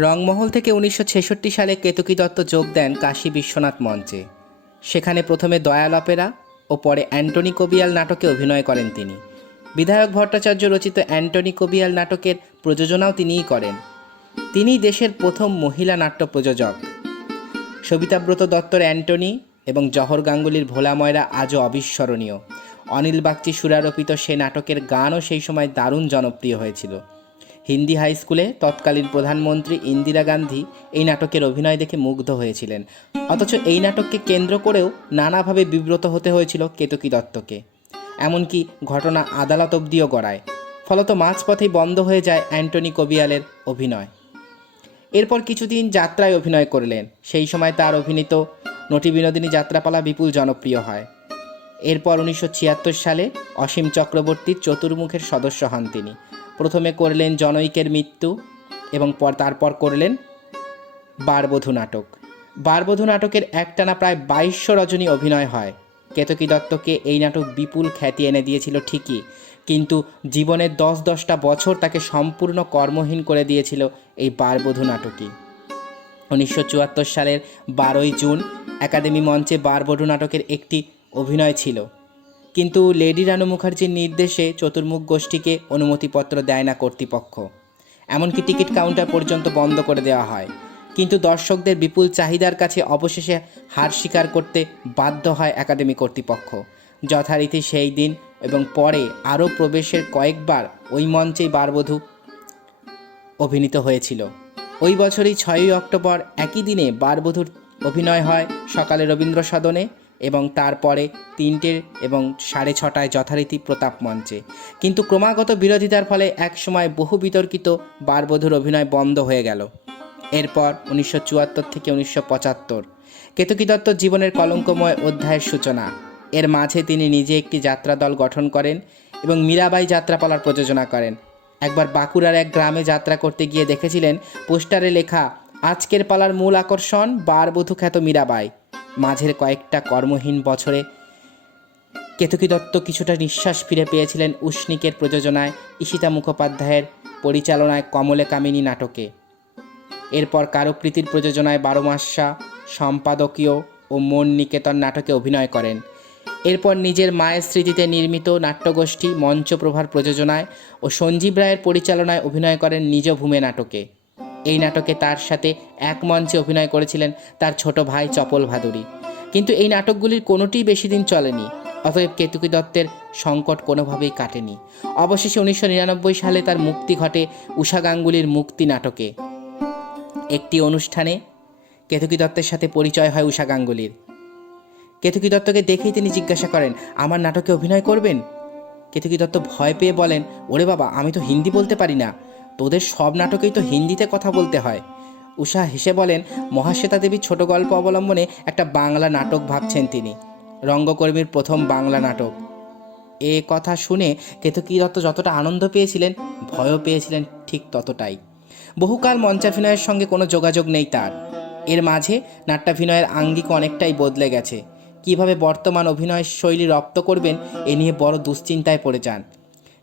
রংমহল থেকে উনিশশো ছেষট্টি সালে কেতকী দত্ত যোগ দেন কাশী বিশ্বনাথ মঞ্চে। সেখানে প্রথমে দয়াল অপেরা ও পরে অ্যান্টনি কবিয়াল নাটকে অভিনয় করেন তিনি। বিধায়ক ভট্টাচার্য রচিত অ্যান্টনি কবিয়াল নাটকের প্রযোজনাও তিনিই করেন। তিনি দেশের প্রথম মহিলা নাট্য প্রযোজক। সবিতাব্রত দত্তর অ্যান্টনি এবং জহর গাঙ্গুলির ভোলা ময়রা আজও অবিস্মরণীয়। অনিল বাগচি সুরারোপিত সে নাটকের গানও সেই সময় দারুণ জনপ্রিয় হয়েছিল। হিন্দি হাই স্কুলে তৎকালীন প্রধানমন্ত্রী ইন্দিরা গান্ধী এই নাটকের অভিনয় দেখে মুগ্ধ হয়েছিলেন। অথচ এই নাটককে কেন্দ্র করেও নানাভাবে বিব্রত হতে হয়েছিল কেতকী দত্তকে। এমনকি ঘটনা আদালত অবধিও গড়ায়। ফলত মাঝপথেই বন্ধ হয়ে যায় অ্যান্টনি কবিয়ালের অভিনয়। এরপর কিছুদিন যাত্রায় অভিনয় করলেন। সেই সময় তার অভিনীত নটি বিনোদিনী যাত্রাপালা বিপুল জনপ্রিয় হয়। এরপর উনিশশো ছিয়াত্তর সালে অসীম চক্রবর্তীর চতুর্মুখের সদস্য হন তিনি। প্রথমে করলেন জনৈকের মৃত্যু এবং পর তারপর করলেন বারবধূ নাটক। বারবধূ নাটকের একটানা প্রায় বাইশশো রজনী অভিনয় হয়। কেতকী দত্তকে এই নাটক বিপুল খ্যাতি এনে দিয়েছিল ঠিকই, কিন্তু জীবনের দশ দশটা বছর তাকে সম্পূর্ণ কর্মহীন করে দিয়েছিল এই বারবধূ নাটকই। উনিশশো চুয়াত্তর সালের বারোই জুন একাডেমি মঞ্চে বারবধূ নাটকের একটি অভিনয় ছিল। কিন্তু লেডি রানু মুখার্জির নির্দেশে চতুর্মুখ গোষ্ঠীকে অনুমতিপত্র দেয় না কর্তৃপক্ষ। এমনকি টিকিট কাউন্টার পর্যন্ত বন্ধ করে দেওয়া হয়। কিন্তু দর্শকদের বিপুল চাহিদার কাছে অবশেষে হার স্বীকার করতে বাধ্য হয় একাডেমি কর্তৃপক্ষ। যথারীতি সেই দিন এবং পরে আরও প্রবেশের কয়েকবার ওই মঞ্চেই বারবধূ অভিনীত হয়েছিল। ওই বছরই ছয়ই অক্টোবর একই দিনে বারবধূর অভিনয় হয় সকালে রবীন্দ্র সদনে এবং তারপরে তিনটে এবং সাড়ে ছটায় যথারীতি প্রতাপ মঞ্চে। কিন্তু ক্রমাগত বিরোধিতার ফলে একসময় বহু বিতর্কিত বারবধূর অভিনয় বন্ধ হয়ে গেল। এরপর উনিশশো চুয়াত্তর থেকে উনিশশো পঁচাত্তর। কেতকী দত্ত জীবনের কলঙ্কময় অধ্যায়ের সূচনা। এর মাঝে তিনি নিজে একটি যাত্রা দল গঠন করেন এবং মীরাবাই যাত্রাপালার প্রযোজনা করেন। একবার বাঁকুড়ার এক গ্রামে যাত্রা করতে গিয়ে দেখেছিলেন পোস্টারে লেখা, আজকের পালার মূল আকর্ষণ বারবধূ খ্যাত মীরাবাই। মাঝের কয়েকটা কর্মহীন বছরে কেতকী দত্ত কিছুটা নিঃশ্বাস ফিরে পেয়েছিলেন উষ্ণিকের প্রযোজনায় ঈশিতা মুখোপাধ্যায়ের পরিচালনায় কমলে কামিনী নাটকে। এরপর কারুকৃতির প্রযোজনায় বারো মাসা, সম্পাদকীয় ও মন নিকেতন নাটকে অভিনয় করেন। এরপর নিজের মায়ের স্মৃতিতে নির্মিত নাট্যগোষ্ঠী মঞ্চপ্রভার প্রযোজনায় ও সঞ্জীব রায়ের পরিচালনায় অভিনয় করেন নিজ ভূমে নাটকে। এই নাটকে তার সাথে এক মঞ্চে অভিনয় করেছিলেন তার ছোট ভাই চপল ভাদুরী। কিন্তু এই নাটকগুলির কোনোটিই বেশি দিন চলেনি, অতএব কেতুকী দত্তের সংকট কোনোভাবেই কাটেনি। অবশেষে উনিশশো নিরানব্বই সালে তার মুক্তি ঘটে উষা গাঙ্গুলির মুক্তি নাটকে। একটি অনুষ্ঠানে কেতকী দত্তের সাথে পরিচয় হয় উষা গাঙ্গুলির। কেতকী দত্তকে দেখেই তিনি জিজ্ঞাসা করেন, আমার নাটকে অভিনয় করবেন? কেতকী দত্ত ভয় পেয়ে বলেন, ওরে বাবা, আমি তো হিন্দি বলতে পারি না। তোদের সব নাটকেই তো হিন্দিতে কথা বলতে হয়। উষা হেসে বলেন, মহাশ্বেতা দেবীর ছোট গল্প অবলম্বনে একটা বাংলা নাটক ভাবছেন তিনি, রঙ্গকর্মীর প্রথম বাংলা নাটক। এ কথা শুনে কেতকী দত্ত যতটা আনন্দ পেয়েছিলেন, ভয়ও পেয়েছিলেন ঠিক ততটাই। বহুকাল মঞ্চাভিনয়ের সঙ্গে কোনো যোগাযোগ নেই তার। এর মাঝে নাট্যাভিনয়ের আঙ্গিক অনেকটাই বদলে গেছে। কীভাবে বর্তমান অভিনয় শৈলী রপ্ত করবেন, এ নিয়ে বড় দুশ্চিন্তায় পড়ে যান।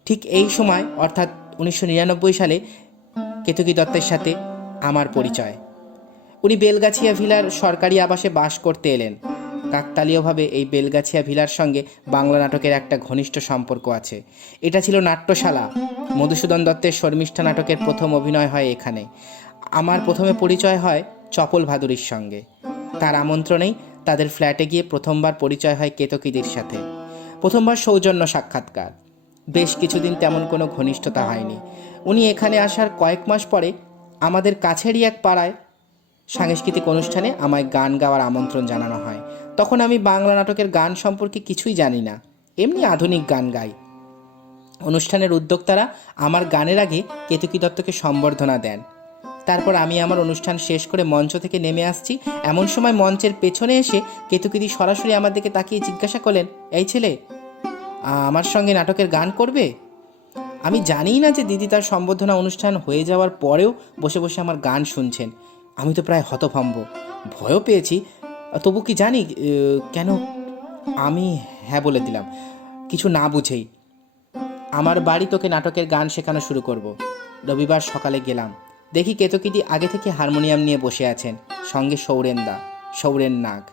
ঠিক এই সময়, অর্থাৎ উনিশশো নিরানব্বই সালে কেতকী দত্তের সাথে আমার পরিচয়। উনি বেলগাছিয়া ভিলার সরকারি আবাসে বাস করতে এলেন। কাকতালীয়ভাবে এই বেলগাছিয়া ভিলার সঙ্গে বাংলা নাটকের একটা ঘনিষ্ঠ সম্পর্ক আছে। এটা ছিল নাট্যশালা। মধুসূদন দত্তের শর্মিষ্ঠা নাটকের প্রথম অভিনয় হয় এখানে। আমার প্রথমে পরিচয় হয় চপল ভাদুরীর সঙ্গে। তার আমন্ত্রণেই তাদের ফ্ল্যাটে গিয়ে প্রথমবার পরিচয় হয় কেতকীদের সাথে। প্রথমবার সৌজন্য সাক্ষাৎকার। বেশ কিছুদিন তেমন কোনো ঘনিষ্ঠতা হয়নি। উনি এখানে আসার কয়েক মাস পরে আমাদের কাছেরই এক পাড়ায় সাংস্কৃতিক অনুষ্ঠানে আমায় গান গাওয়ার আমন্ত্রণ জানানো হয়। তখন আমি বাংলা নাটকের গান সম্পর্কে কিছুই জানি না। এমনি আধুনিক গান গাই। অনুষ্ঠানের উদ্যোক্তারা আমার গানের আগে কেতুকী দত্তকে সম্বর্ধনা দেন। তারপর আমি আমার অনুষ্ঠান শেষ করে মঞ্চ থেকে নেমে আসছি। এমন সময় মঞ্চের পেছনে এসে কেতুকিদি সরাসরি আমার দিকে তাকিয়ে জিজ্ঞাসা করলেন, এই ছেলে আমার সঙ্গে নাটকের গান করবে? আমি জানিই না যে দিদি তার সম্বর্ধনা অনুষ্ঠান হয়ে যাওয়ার পরেও বসে বসে আমার গান শুনছেন। আমি তো প্রায় হতভম্ব। ভয়ও পেয়েছি। তবু কি জানি কেন? আমি হ্যাঁ বলে দিলাম। কিছু না বুঝেই। আমার বাড়ি তোকে নাটকের গান শেখানো শুরু করব। রবিবার সকালে গেলাম। দেখি কেতকিটি আগে থেকে হারমোনিয়াম নিয়ে বসে আছেন। সঙ্গে সৌরেন্দা সৌরেন নাগ।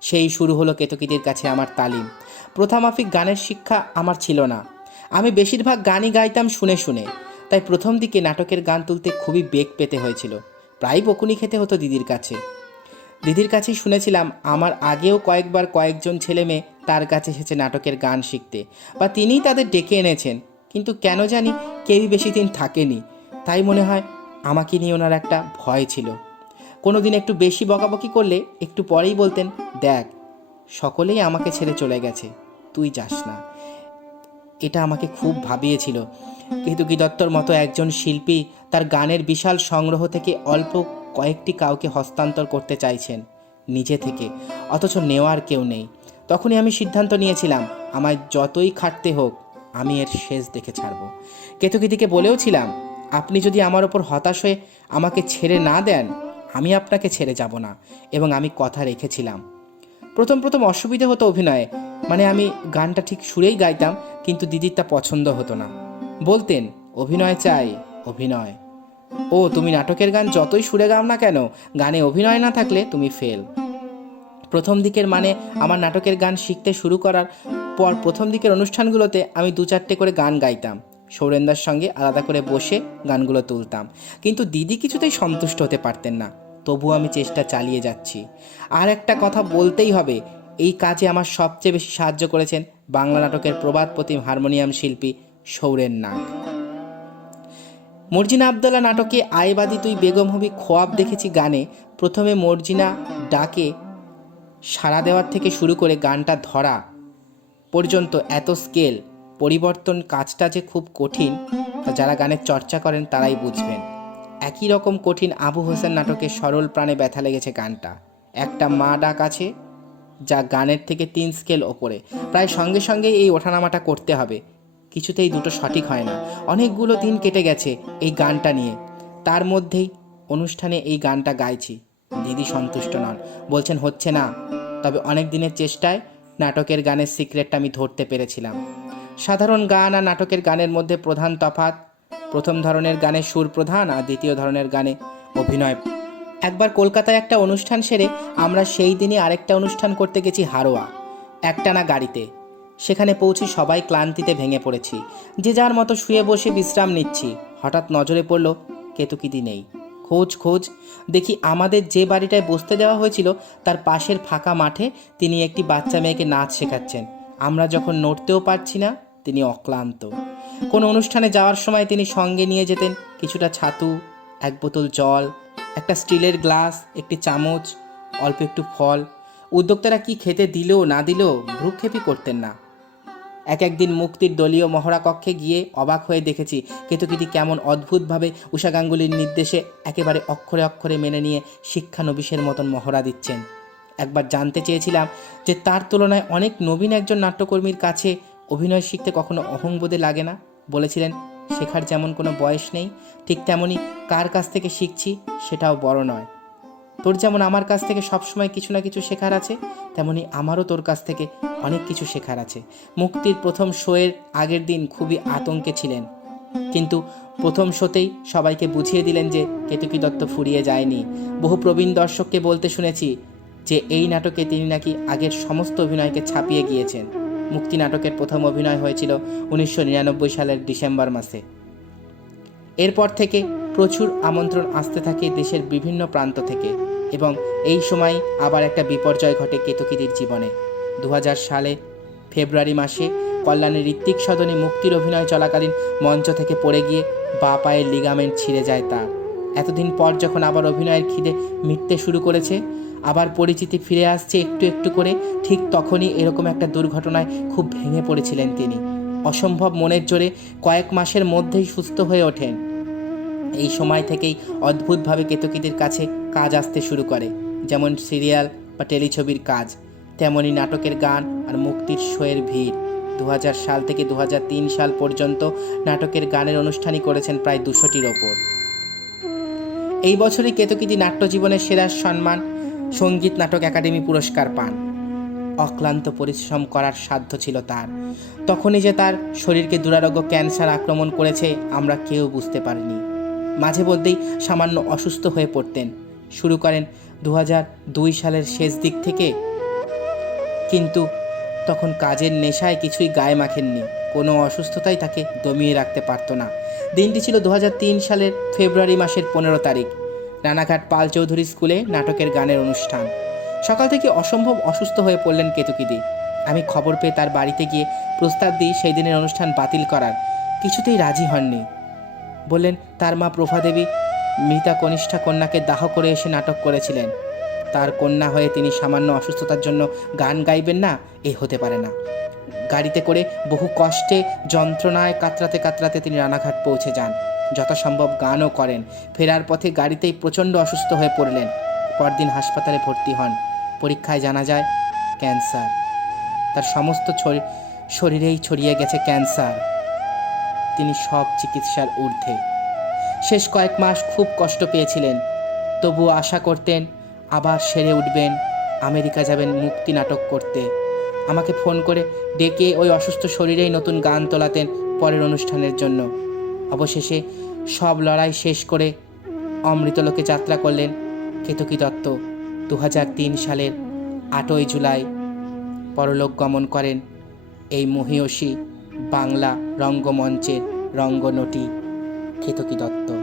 সেই শুরু হলো কেতকিটির কাছে আমার তালিম। প্রথামাফিক গানের শিক্ষা আমার ছিল না। আমি বেশিরভাগ গানই গাইতাম শুনে শুনে। তাই প্রথম দিকে নাটকের গান তুলতে খুবই বেগ পেতে হয়েছিল। প্রায় বকুনি খেতে হতো দিদির কাছে। দিদির কাছেই শুনেছিলাম, আমার আগেও কয়েকবার কয়েকজন ছেলে মেয়ে তার কাছে এসেছে নাটকের গান শিখতে। বা তিনিই তাদের ডেকে এনেছেন। কিন্তু কেন জানি কেউই বেশি দিন থাকেনি। তাই মনে হয় আমাকে নিয়ে ওনার একটা ভয় ছিল। কোনো দিন একটু বেশি বকাবকি করলে একটু পরেই বলতেন, দেখ সকলেই আমাকে ছেড়ে চলে গেছে। তুই যাস না। এটা আমাকে খুব ভাবিয়েছিল। কেতুকি দত্তর মতো একজন শিল্পী তার গানের বিশাল সংগ্রহ থেকে অল্প কয়েকটি কাউকে হস্তান্তর করতে চাইছেন, নিজে থেকে। অথচ নেওয়ার কেউ নেই। তখনই আমি সিদ্ধান্ত নিয়েছিলাম, আমায় যতই খাটতে হোক, আমি এর শেষ দেখে ছাড়ব। কেতুকিদিকে বলেও ছিলাম, আপনি যদি আমার ওপর হতাশ হয়ে আমাকে ছেড়ে না দেন, আমি আপনাকে ছেড়ে যাব না। এবং আমি কথা রেখেছিলাম। প্রথম প্রথম অসুবিধে হতো অভিনয়ে। মানে আমি গানটা ঠিক সুরেই গাইতাম, কিন্তু দিদির তা পছন্দ হতো না। বলতেন, অভিনয় চাই, অভিনয়। ও, তুমি নাটকের গান যতই সুরে গাও না কেন, গানে অভিনয় না থাকলে তুমি ফেল। প্রথম দিকের মানে আমার নাটকের গান শিখতে শুরু করার পর প্রথম দিকের অনুষ্ঠানগুলোতে আমি দু চারটে করে গান গাইতাম। সৌরেন্দার সঙ্গে আলাদা করে বসে গানগুলো তুলতাম। কিন্তু দিদি কিছুতেই সন্তুষ্ট হতে পারতেন না। তবু আমি চেষ্টা চালিয়ে যাচ্ছি। আর একটা কথা বলতেই হবে, এই কাজে আমার সবচেয়ে বেশি সাহায্য করেছেন বাংলা নাটকের প্রবাদ প্রতিম হারমোনিয়াম শিল্পী সৌরেন নাগ। মর্জিনা আবদুল্লা নাটকে আইবাদি তুই বেগম হবি খোয়াব দেখেছি গানে। প্রথমে মর্জিনা ডাকে সাড়া দেওয়ার থেকে শুরু করে গানটা ধরা পর্যন্ত এত স্কেল, পরিবর্তন কাজটা যে খুব কঠিন তা যারা গানের চর্চা করেন তারাই বুঝবেন। একই রকম কঠিন আবু হোসেন নাটকে সরল প্রাণে ব্যথা লেগেছে গানটা। একটা মা ডাক আছে, যা গানের থেকে তিন স্কেল ওপরে। প্রায় সঙ্গে সঙ্গেই এই ওঠানামাটা করতে হবে। কিছুতেই দুটো সঠিক হয় না। অনেকগুলো দিন কেটে গেছে এই গানটা নিয়ে। তার মধ্যেই অনুষ্ঠানে এই গানটা গাইছি। দিদি সন্তুষ্ট নন। বলছেন, হচ্ছে না। তবে অনেক দিনের চেষ্টায় নাটকের গানের সিক্রেটটা আমি ধরতে পেরেছিলাম। সাধারণ গান আর নাটকের গানের মধ্যে প্রধান তফাৎ প্রথম ধরনের গানে সুর প্রধান আর দ্বিতীয় ধরনের গানে অভিনয়। একবার কলকাতায় একটা অনুষ্ঠান সেরে আমরা সেই দিনই আরেকটা অনুষ্ঠান করতে গেছি হারোয়া, একটানা গাড়িতে। সেখানে পৌঁছে সবাই ক্লান্তিতে ভেঙে পড়েছি। যে যার মতো শুয়ে বসে বিশ্রাম নিচ্ছি। হঠাৎ নজরে পড়ল, কেতুকিদি নেই। খোঁজ খোঁজ, দেখি আমাদের যে বাড়িটায় বসতে দেওয়া হয়েছিল, তার পাশের ফাঁকা মাঠে তিনি একটি বাচ্চা মেয়েকে নাচ শেখাচ্ছেন। আমরা যখন নড়তেও পারছি না, তিনি অক্লান্ত। কোনো অনুষ্ঠানে যাওয়ার সময় তিনি সঙ্গে নিয়ে যেতেন কিছুটা ছাতু, এক বোতল জল, একটা স্টিলের গ্লাস, একটি চামচ, অল্প একটু ফল। উদ্যোক্তারা কি খেতে দিলেও না দিলেও ভ্রুক্ষেপই করতেন না। এক একদিন মুক্তির দলীয় মহড়া কক্ষে গিয়ে অবাক হয়ে দেখেছি কেতুকিটি কেমন অদ্ভুতভাবে উষা গাঙ্গুলির নির্দেশে একেবারে অক্ষরে অক্ষরে মেনে নিয়ে শিক্ষানবিশের মতন মহড়া দিচ্ছেন। একবার জানতে চেয়েছিলাম যে তার তুলনায় অনেক নবীন একজন নাট্যকর্মীর কাছে অভিনয় শিখতে কখনো অহংবোধে লাগে না। বলেছিলেন, শেখার যেমন কোনো বয়স নেই, ঠিক তেমনই কার কাছ থেকে শিখছি সেটাও বড় নয়। তোর যেমন আমার কাছ থেকে সবসময় কিছু না কিছু শেখার আছে, তেমনি আমারও তোর কাছ থেকে অনেক কিছু শেখার আছে। মুক্তির প্রথম শোয়ের আগের দিন খুবই আতঙ্কে ছিলেন। কিন্তু প্রথম শোতেই সবাইকে বুঝিয়ে দিলেন যে কেতুকি দত্ত ফুরিয়ে যায়নি। বহু প্রবীণ দর্শককে বলতে শুনেছি যে, এই নাটকে তিনি নাকি আগের সমস্ত অভিনয়কে ছাপিয়ে গিয়েছেন। মুক্তি নাটকের প্রথম অভিনয় হয়েছিল উনিশশো নিরানব্বই সালের ডিসেম্বর মাসে। এরপর থেকে প্রচুর আমন্ত্রণ আসতে থাকে দেশের বিভিন্ন প্রান্ত থেকে এবং এই সময় আবার একটা বিপর্যয় ঘটে কেতকিদির জীবনে। দু হাজার সালে ফেব্রুয়ারি মাসে কল্যাণী ঋত্বিক সদনে মুক্তির অভিনয় চলাকালীন মঞ্চ থেকে পড়ে গিয়ে বা পায়ের লিগামেন্ট ছিঁড়ে যায় তার। এতদিন পর যখন আবার অভিনয়ের খিদে মিটতে শুরু করেছে আবার পরিচিতি ফিরে আসছে একটু একটু করে, ঠিক তখনই এরকম একটা দুর্ঘটনায় খুব ভেঙে পড়েছিলেন তিনি। অসম্ভব মনের জোরে কয়েক মাসের মধ্যেই সুস্থ হয়ে ওঠেন। এই সময় থেকেই অদ্ভুতভাবে কেতকিদের কাছে কাজ আসতে শুরু করে, যেমন সিরিয়াল বা টেলিছবির কাজ, তেমনই নাটকের গান আর মুক্তির শোয়ের ভিড়। দু হাজার সাল থেকে দু হাজার তিন সাল পর্যন্ত নাটকের গানের অনুষ্ঠানই করেছেন প্রায় দুশোটির ওপর। এই বছরই কেতকিদি নাট্যজীবনের সেরা সম্মান সংগীত নাটক একাডেমি পুরস্কার পান। অক্লান্ত পরিশ্রম করার সাধ্য ছিল তার। তখনই যে তার শরীরকে দুরারোগ্য ক্যান্সার আক্রমণ করেছে, আমরা কেউ বুঝতে পারিনি। মাঝে মধ্যেই সামান্য অসুস্থ হয়ে পড়তেন। শুরু করেন দু দুই সালের শেষ দিক থেকে। কিন্তু তখন কাজের নেশায় কিছুই গায়ে মাখেননি। কোনো অসুস্থতাই তাকে দমিয়ে রাখতে পারতো না। দিনটি ছিল দু হাজার তিন সালের ফেব্রুয়ারি মাসের পনেরো তারিখ। রানাঘাট পাল চৌধুরী স্কুলে নাটকের গানের অনুষ্ঠান। সকাল থেকে অসম্ভব অসুস্থ হয়ে পড়লেন কেতুকিদি আমি খবর পেয়ে তার বাড়িতে গিয়ে প্রস্তাব দিই সেই দিনের অনুষ্ঠান বাতিল করার। কিছুতেই রাজি হননি। বললেন, তার মা প্রভা দেবী মৃতা কনিষ্ঠা কন্যাকে দাহ করে এসে নাটক করেছিলেন। তার কন্যা হয়ে তিনি সামান্য অসুস্থতার জন্য গান গাইবেন না, এ হতে পারে না। গাড়িতে করে বহু কষ্টে যন্ত্রণায় কাতরাতে কাতরাতে তিনি রানাঘাট পৌঁছে যান। যথাসম্ভব গানও করেন। ফেরার পথে গাড়িতেই প্রচণ্ড অসুস্থ হয়ে পড়লেন। পরদিন হাসপাতালে ভর্তি হন। পরীক্ষায় জানা যায়, ক্যান্সার। তার সমস্ত শরীরেই ছড়িয়ে গেছে ক্যান্সার। তিনি সব চিকিৎসার ঊর্ধ্বে। শেষ কয়েক মাস খুব কষ্ট পেয়েছিলেন। তবুও আশা করতেন, আবার সেরে উঠবেন, আমেরিকা যাবেন মুক্তি নাটক করতে। আমাকে ফোন করে ডেকে ওই অসুস্থ শরীরেই নতুন গান তোলাতেন পরের অনুষ্ঠানের জন্য। অবশেষে সব লড়াই শেষ করে অমৃতলোকে যাত্রা করলেন কেতকী দত্ত। দু হাজার তিন সালের আটই জুলাই পরলোক গমন করেন এই মহিয়সী বাংলা রঙ্গমঞ্চের রঙ্গনটি কেতকী দত্ত।